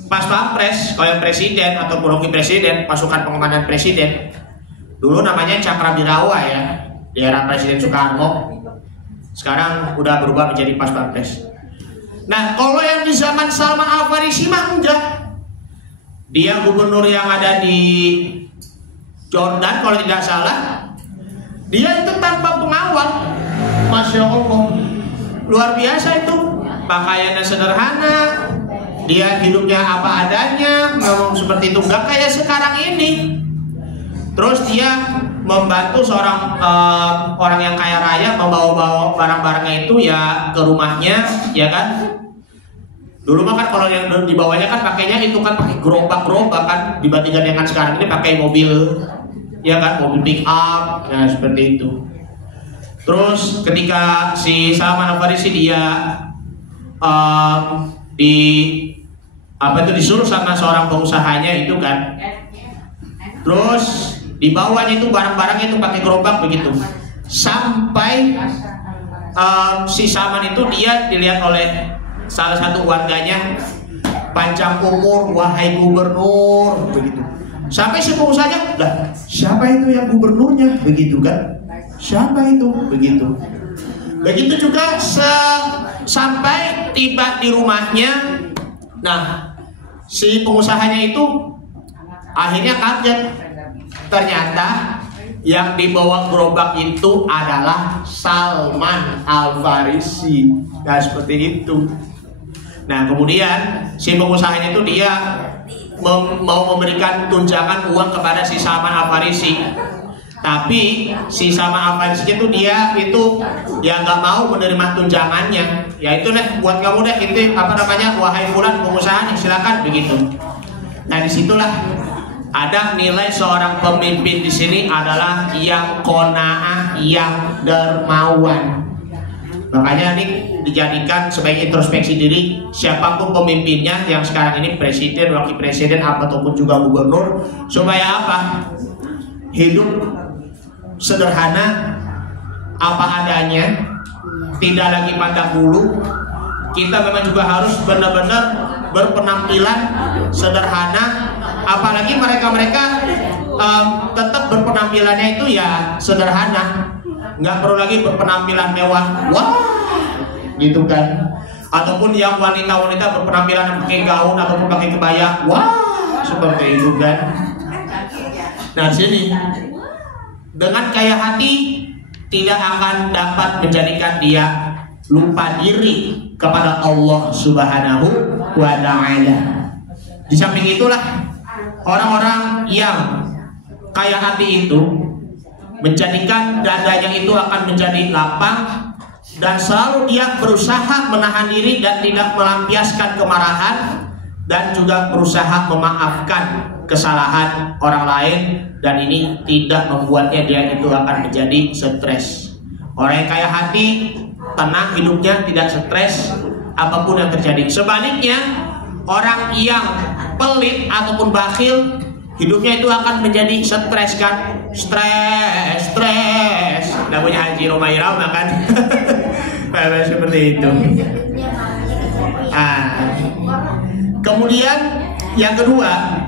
pas pampres. Kalau yang presiden atau wakil presiden, pasukan pengamanan presiden, dulu namanya Cakrawirawa ya, di era Presiden Soekarno. Sekarang udah berubah menjadi pas pampres. Nah kalau yang di zaman Salman Al-Farisi mah enggak. Dia gubernur yang ada di Jordan kalau tidak salah. Dia itu tanpa pengawal. Masya Allah, luar biasa itu. Pakaiannya sederhana, dia hidupnya apa adanya, ngomong seperti itu, nggak kayak sekarang ini. Terus dia membantu seorang orang yang kaya raya membawa barang-barangnya itu ya ke rumahnya, ya kan? Dulu mah kan kalau yang dibawanya kan pakainya itu kan pakai gerobak-gerobak kan, dibandingkan dengan sekarang ini pakai mobil, ya kan, mobil pick up, nah seperti itu. Terus ketika si Salman Al-Farisi dia disuruh sama seorang pengusahanya itu kan, terus dibawanya itu barang-barangnya itu pakai gerobak begitu, sampai si Salman itu dia dilihat oleh salah satu warganya, panjang umur wahai gubernur begitu. Sampai si pengusahanya, lah siapa itu yang gubernurnya begitu kan? Siapa itu begitu? Begitu juga sampai tiba di rumahnya. Nah si pengusahanya itu akhirnya kaget. Ternyata yang dibawa gerobak itu adalah Salman Al-Farisi. Nah seperti itu. Nah kemudian si pengusahanya itu dia mau memberikan tunjangan uang kepada si Salman Al-Farisi. Tapi si Salman Al-Farisi itu dia itu ya nggak mau menerima tunjangannya. Ya itu deh buat kamu deh, itu apa namanya, wahai fulan pengusaha nih, silakan begitu. Nah disitulah ada nilai seorang pemimpin di sini adalah yang qanaah, yang dermawan. Makanya ini dijadikan sebagai introspeksi diri, siapapun pemimpinnya yang sekarang ini presiden, wakil presiden, ataupun juga gubernur, supaya apa? Hidup sederhana, apa adanya, tidak lagi pandang bulu. Kita memang juga harus benar-benar berpenampilan sederhana, apalagi mereka-mereka tetap berpenampilannya itu ya sederhana, nggak perlu lagi berpenampilan mewah, wah, gitu kan? Ataupun yang wanita-wanita berpenampilan pakai gaun ataupun pakai kebaya, wah, seperti itu kan? Nah sini dengan kaya hati tidak akan dapat menjadikan dia lupa diri kepada Allah Subhanahu wa Ta'ala. Di samping itulah orang-orang yang kaya hati itu menjadikan dadanya itu akan menjadi lapang, dan selalu dia berusaha menahan diri dan tidak melampiaskan kemarahan, dan juga berusaha memaafkan kesalahan orang lain, dan ini tidak membuatnya dia itu akan menjadi stres. Orang yang kaya hati tenang hidupnya, tidak stres apapun yang terjadi. Sebaliknya orang yang pelit ataupun bakhil, hidupnya itu akan menjadi stres kan, stres. Namanya Haji Romairau kan. Seperti itu. Kemudian yang kedua,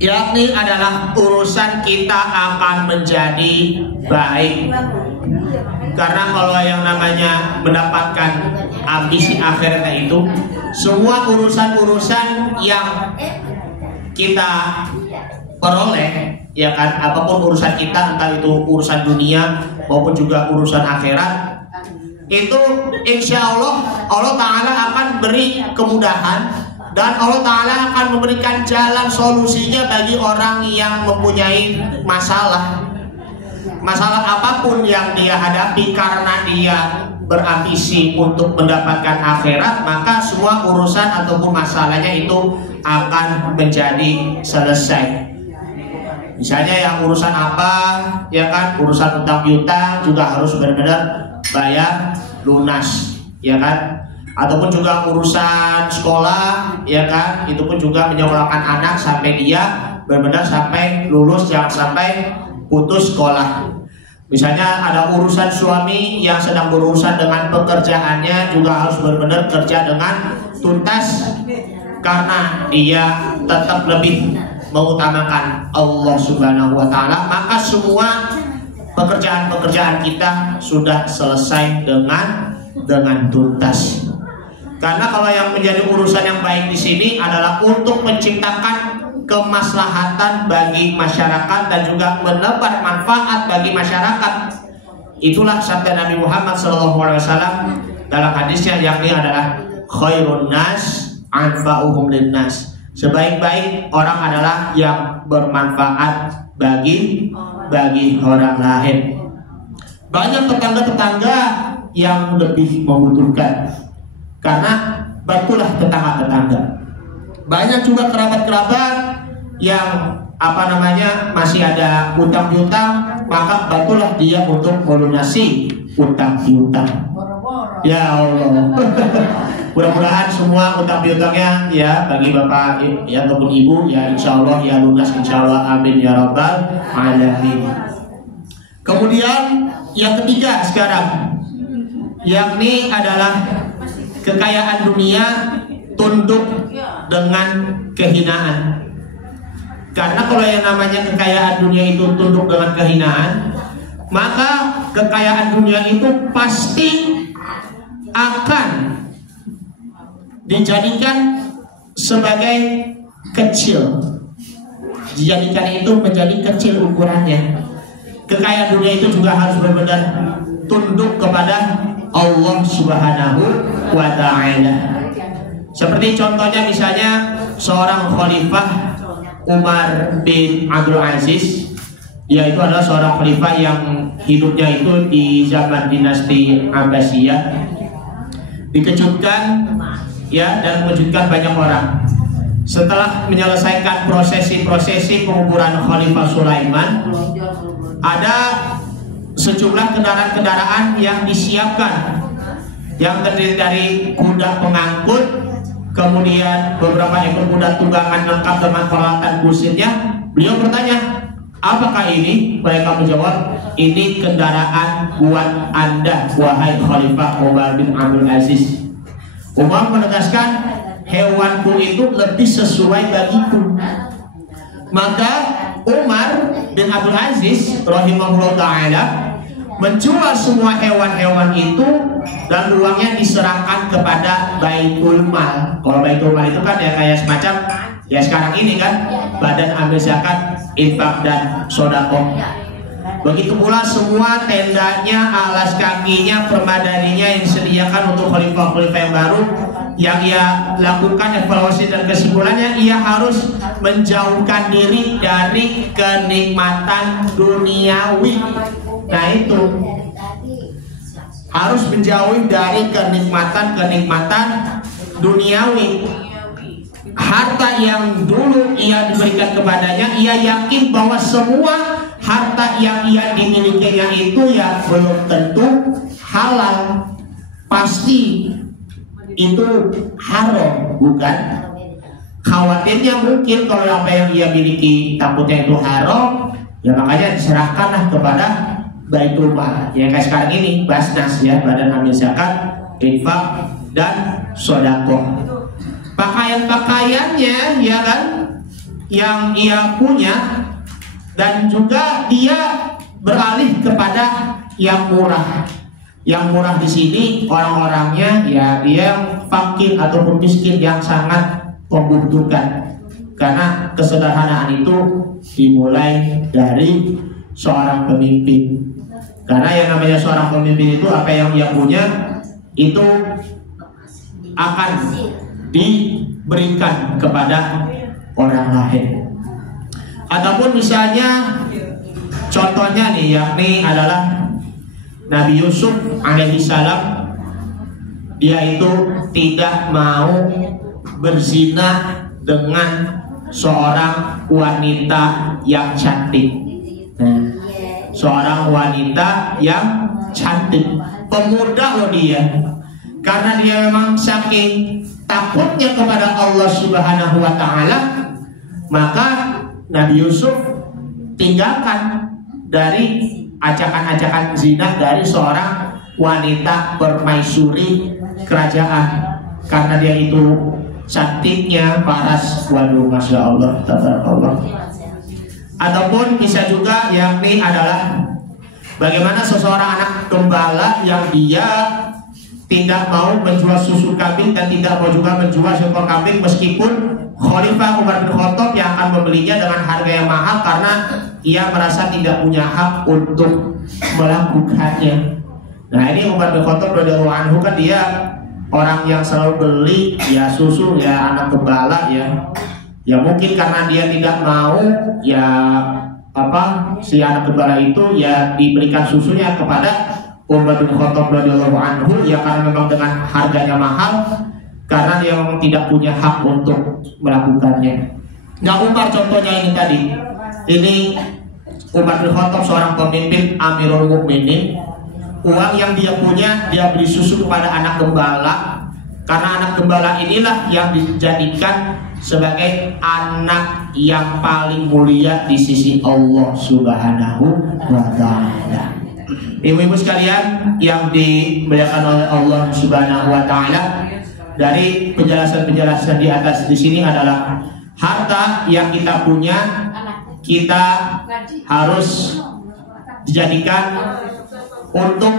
yakni adalah urusan kita akan menjadi baik. Karena kalau yang namanya mendapatkan ambisi akhirat itu, semua urusan-urusan yang kita peroleh, ya kan, apapun urusan kita, entah itu urusan dunia maupun juga urusan akhirat, itu insya Allah Ta'ala akan beri kemudahan, dan Allah Ta'ala akan memberikan jalan solusinya bagi orang yang mempunyai masalah apapun yang dia hadapi. Karena dia berambisi untuk mendapatkan akhirat, maka semua urusan ataupun masalahnya itu akan menjadi selesai. Misalnya yang urusan apa, ya kan, urusan utang piutang juga harus benar-benar bayar lunas, ya kan, ataupun juga urusan sekolah, ya kan, itu pun juga menyekolahkan anak sampai dia benar-benar sampai lulus, jangan sampai putus sekolah. Misalnya ada urusan suami yang sedang berurusan dengan pekerjaannya, juga harus benar-benar kerja dengan tuntas, karena dia tetap lebih mengutamakan Allah Subhanahu wa Ta'ala. Maka semua pekerjaan-pekerjaan kita sudah selesai dengan tuntas. Karena kalau yang menjadi urusan yang baik di sini adalah untuk menciptakan kemaslahatan bagi masyarakat dan juga menebar manfaat bagi masyarakat. Itulah sabda Nabi Muhammad SAW dalam hadisnya, yakni adalah khairun nas anfa'uhum linnas. Sebaik-baik orang adalah yang bermanfaat bagi orang lain. Banyak tetangga-tetangga yang lebih membutuhkan, karena bantulah tetangga-tetangga. Banyak juga kerabat-kerabat yang masih ada utang piutang, maka bantulah dia untuk melunasi utang piutang. Ya Allah. Mudah-mudahan semua utang piutangnya ya bagi bapak ya ataupun ibu ya insya Allah ya lunas, insya Allah, amin ya rabbal alamin. Kemudian yang ketiga sekarang, yakni adalah kekayaan dunia tunduk dengan kehinaan. Karena kalau yang namanya kekayaan dunia itu tunduk dengan kehinaan, maka kekayaan dunia itu pasti akan dijadikan sebagai kecil, dijadikan itu menjadi kecil ukurannya. Kekayaan dunia itu juga harus benar-benar tunduk kepada Allah Subhanahu wa Ta'ala. Seperti contohnya misalnya seorang khalifah Umar bin Abdul Aziz, yaitu adalah seorang khalifah yang hidupnya itu di zaman dinasti Abbasiyah, dikejutkan ya dan mengejutkan banyak orang. Setelah menyelesaikan prosesi penguburan Khalifah Sulaiman, ada sejumlah kendaraan-kendaraan yang disiapkan yang terdiri dari kuda pengangkut, kemudian beberapa ekor kuda tunggangan lengkap dengan peralatan kusirnya. Beliau bertanya, apakah ini? Mereka menjawab, ini kendaraan buat Anda, wahai Khalifah Umar bin Abdul Aziz. Umar menegaskan, hewanku itu lebih sesuai bagiku. Maka Umar bin Abdul Aziz rahimahullah ta'ala menjual semua hewan-hewan itu dan uangnya diserahkan kepada Baitul Mal. Kalau Baitul Mal itu kan ya kayak semacam ya sekarang ini kan Badan Amil Zakat, Infak dan Sodakoh. Begitu pula semua tendanya, alas kakinya, permadaninya yang disediakan untuk khalifah-khalifah yang baru, yang ia lakukan evaluasi dan kesimpulannya, ia harus menjauhkan diri dari kenikmatan duniawi. Nah itu harus menjauhi dari kenikmatan duniawi. Harta yang dulu ia diberikan kepadanya, ia yakin bahwa semua harta yang ia dimilikinya itu ya belum tentu halal, pasti itu haram, bukan? Khawatirnya mungkin kalau apa yang ia miliki takutnya itu haram, ya makanya diserahkanlah kepada Baitul Mal. Ya kayak sekarang ini Basnas ya, Badan Amil Zakat, infak dan sedekah. Pakaian-pakaiannya ya kan yang ia punya, dan juga dia beralih kepada yang murah. Yang murah di sini orang-orangnya ya dia fakir ataupun miskin yang sangat membutuhkan. Karena kesederhanaan itu dimulai dari seorang pemimpin. Karena yang namanya seorang pemimpin itu apa yang dia punya itu akan diberikan kepada orang lain. Ataupun misalnya contohnya nih, yakni adalah Nabi Yusuf alaihissalam, dia itu tidak mau berzina dengan seorang wanita yang cantik. Nah, seorang wanita yang cantik, pemuda loh dia. Karena dia memang saking takutnya kepada Allah Subhanahu wa Ta'ala, maka Nabi Yusuf tinggalkan dari ajakan-ajakan zina dari seorang wanita permaisuri kerajaan. Karena dia itu cantiknya, paras, waduh, masya Allah, tabarakallah. Ataupun bisa juga yakni adalah bagaimana seseorang anak gembala yang dia tidak mau menjual susu kambing dan tidak mau juga menjual seekor kambing, meskipun Khalifah Umar bin Khattab yang akan membelinya dengan harga yang mahal karena ia merasa tidak punya hak untuk melakukannya. Nah ini Umar bin Khattab radhiyallahu anhu kan dia orang yang selalu beli ya susu ya anak gembala ya. Ya mungkin karena dia tidak mau ya si anak gembala itu ya diberikan susunya kepada Umar bin Khattab radhiyallahu anhu ya, karena memang dengan harganya mahal, karena dia memang tidak punya hak untuk melakukannya. Nah Umar contohnya ini tadi, ini Umar bin Khattab seorang pemimpin Amirul Mukminin, uang yang dia punya dia beli susu kepada anak gembala, karena anak gembala inilah yang dijadikan sebagai anak yang paling mulia di sisi Allah Subhanahu wa Ta'ala. Ibu-ibu sekalian yang dimuliakan oleh Allah Subhanahu wa Ta'ala, dari penjelasan-penjelasan di atas di sini adalah harta yang kita punya kita harus dijadikan untuk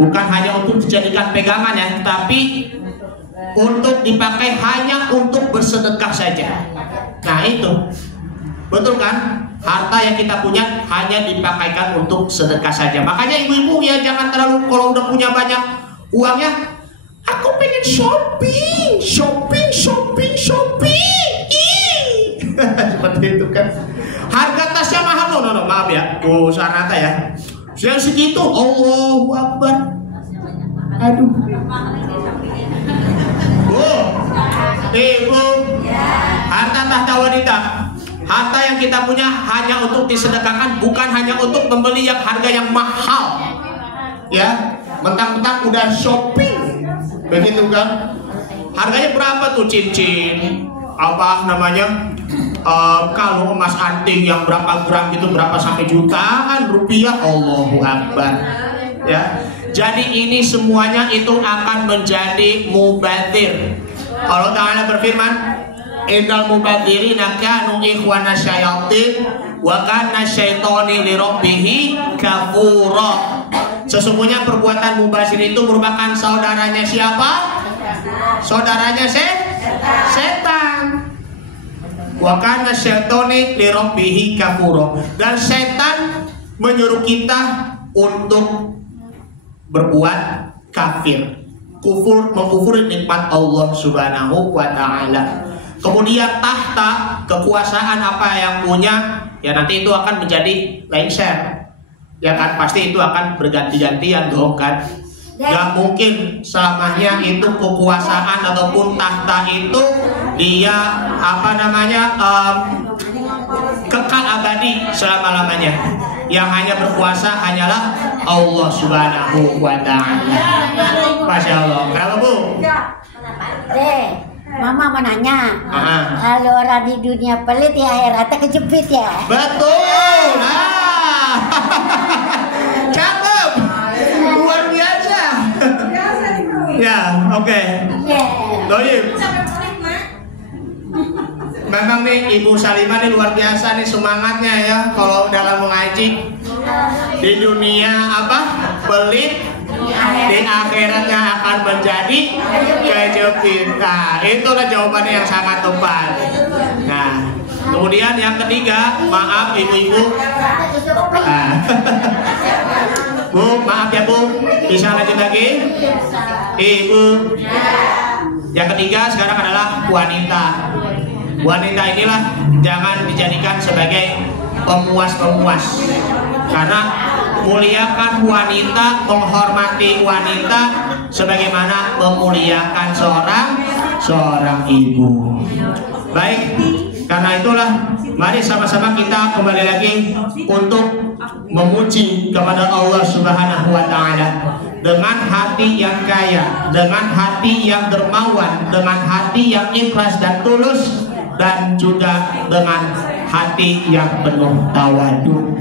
bukan hanya untuk dijadikan pegangan ya, tapi untuk dipakai hanya untuk bersedekah saja. Nah itu betul kan? Harta yang kita punya hanya dipakaikan untuk sedekah saja. Makanya ibu-ibu ya jangan terlalu, kalau udah punya banyak uangnya, aku pengen shopping. Seperti itu kan. Harga tasnya mahal loh, maaf ya, Bu Sanata ya. Yang segitu, Allahu Akbar. Aduh. Bu, ibu, harta tahta wanita. Harta yang kita punya hanya untuk disedekahkan, bukan hanya untuk membeli yang harga yang mahal. Ya, mentang-mentang udah shopping, begitu kan? Harganya berapa tuh cincin? Apa namanya? Kalau emas anting yang berapa gram gitu, berapa sampai jutaan rupiah, Allahu Akbar. Ya, jadi ini semuanya itu akan menjadi mubadzir. Allah Ta'ala berfirman, Innal mubadzirina kanu ikhwana syayatin wa kana syaitani li rabbih kafura. Sesungguhnya perbuatan mubazir itu merupakan saudaranya siapa? Saudaranya setan. Wa kana syaitani li rabbih kafura. Dan setan menyuruh kita untuk berbuat kafir, mengkufuri nikmat Allah Subhanahu wa Ta'ala. Kemudian tahta, kekuasaan apa yang punya, ya nanti itu akan menjadi lengser, ya kan, pasti itu akan berganti-gantian dong kan. Gak mungkin selamanya itu kekuasaan ataupun tahta itu dia kekal abadi selama-lamanya. Yang hanya berkuasa hanyalah Allah Subhanahu wa Ta'ala. Masya Allah. Kalau Bu? Mama mau nanya. Kalau orang di dunia pelit ya akhiratnya kejepit ya. Betul. Nah. Cakep. Luar biasa. Ya, oke. Doyib. Memang nih Ibu Salimah nih luar biasa nih semangatnya ya kalau dalam mengaji. Di dunia pelit, di akhiratnya akan menjadi kejepit. Nah, itulah jawabannya yang sangat tepat. Nah, kemudian yang ketiga, maaf ibu-ibu. Bu, maaf ya Bu, bisa lanjut lagi? Ibu. Yang ketiga sekarang adalah wanita. Wanita inilah jangan dijadikan sebagai pemuas-pemuas, karena muliakan wanita, menghormati wanita sebagaimana memuliakan seorang ibu. Baik, karena itulah mari sama-sama kita kembali lagi untuk memuji kepada Allah Subhanahu wa Ta'ala dengan hati yang kaya, dengan hati yang dermawan, dengan hati yang ikhlas dan tulus, dan juga dengan hati yang penuh tawadu,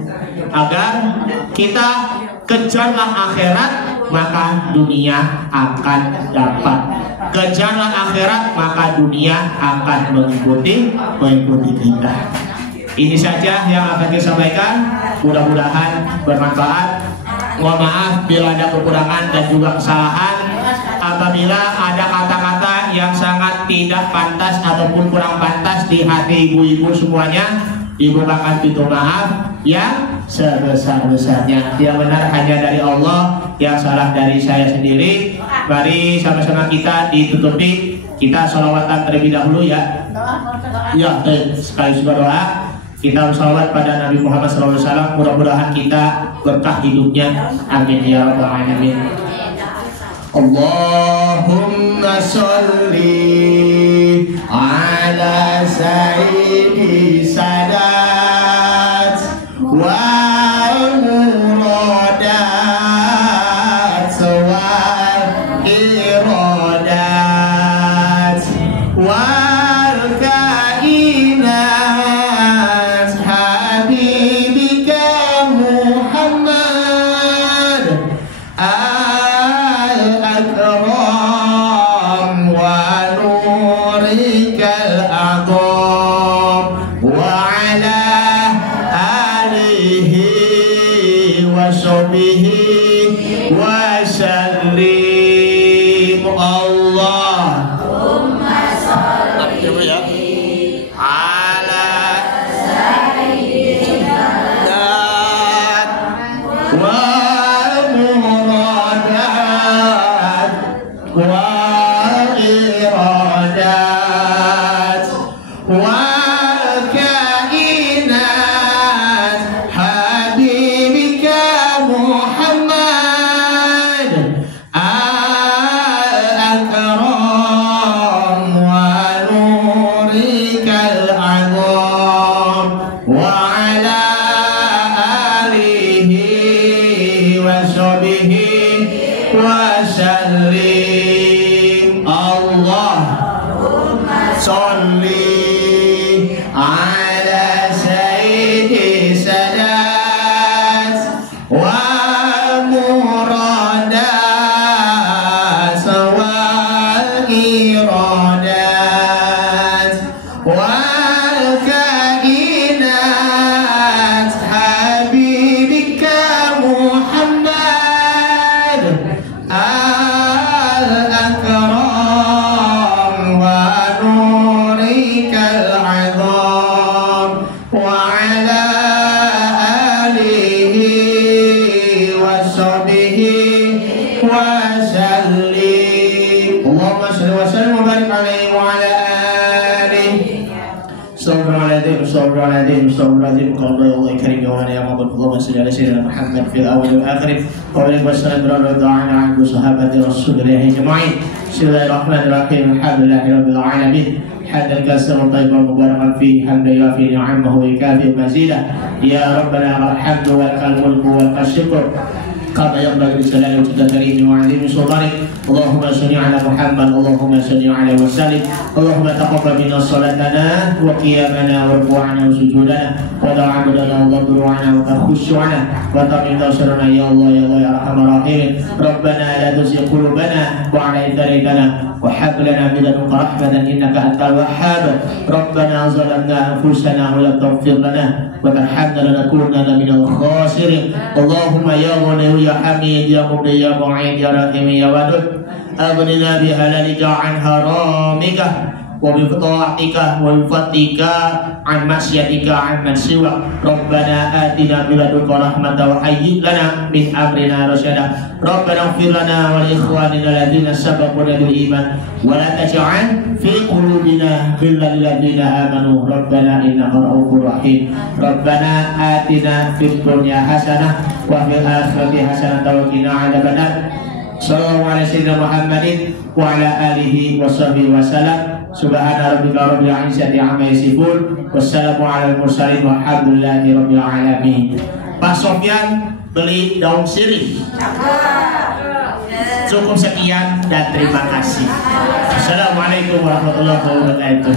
agar kita kejarlah akhirat maka dunia akan dapat, kejarlah akhirat maka dunia akan mengikuti kita. Ini saja yang akan saya sampaikan, mudah-mudahan bermanfaat. Mohon maaf bila ada kekurangan dan juga kesalahan. Apabila ada kata-kata yang sangat tidak pantas ataupun kurang pantas di hati ibu-ibu semuanya, ibu akan minta maaf yang sebesar-besarnya. Yang benar hanya dari Allah, yang salah dari saya sendiri. Mari sama-sama kita ditutupi, kita sholawatan terlebih dahulu ya. Ya, sekali berdoa. Kita bersalawat pada Nabi Muhammad SAW. Mudah-mudahan kita berkah hidupnya. Amin ya rabbal alamin. Allahumma sholli ala sayyidi sadat wa muradat wa iradat wal kainat habibika Muhammad al-akram wa nurikal aqam wa ala alihi wa sahbihi wa sallim. Allahumma sholli ala sayyidina wa muradat wa iradat wa kainat habibika Muhammad al-akram wa nurikal aqam wa ala alihi wa sahbihi wa sallim. Allahumma sholli ala sayyidi sadat wa muradat wa iradat wal kainat habibika Muhammad al-akram wa nurikal aqam wa ala alihi salli wa sallim wa barik alaihi wa ala alihi. Astagfirullahaladzim, astagfirullahaladzim, astagfirullahaladzim. Qallallahu karim ya wala ya mabud. Allahumma salli ala sayyidina Muhammad fil awwal wal akhir. Wa alaihi wasallam radhiyallahu anhu sahabati Rasulillah ajma'in. Bismillahirrahmanirrahim. Alhamdulillahirabbil alamin. Hamdan katsiran tayyiban mubarakan fihi hamdan yafi ni'amahu wa yukafi mazidah. Ya rabbana alhamdu wa lakal mulku wa lakal syukr. Kama yanbaghi li jalali wajhika karim wa 'azimi sultanik. Allahumma shalli ala Muhammad, Allahumma shalli ala wa sallim. Allahumma taqabbal minna salatana wa qiyamana wa ruku'ana wa sujudana wa ta'abudana wa du'ana wa khushu'ana wa tamim tasarrana ya Allah ya Allah ya arhamar rahimin. Rabbana la tuzigh qulubana ba'da idh hadaytana wa hab lana min ladunka rahmatan innaka antal wahhab. Rabbana zalamna anfusana wa lam taghfir lana wa tarhamna lanakunanna minal khasirin. Allahumma ya Ghani ya Hamid ya Mubdi ya Mu'id ya Rahim ya Wadud aghnina bihalalika an haramika wa bi ta'atika wa bi fadlika an masyiatika an man siwa. Rabbana atina min ladunka rahmatan wa hayyi lana min amrina rasyada. Rabbana ighfir lana wa li ikhwanina alladziina sabaquna bil iman wa la taj'al fi qulubina ghillan lil ladziina amanu rabbana innaka ra'ufur rahim. Rabbana atina fid dunya hasanah wa fil akhirati hasanah wa qina adzabannar. Sallallahu alaihi sayyidina Muhammadin wa ala alihi wa sahbihi wa salam. Subhana rabbika rabbil izzati amma yasifun. Wassalamu alal mursalin walhamdulillahi rabbil alamin. Pak Sofyan beli daun sirih. Cukup sekian dan terima kasih. Assalamualaikum warahmatullahi wabarakatuh.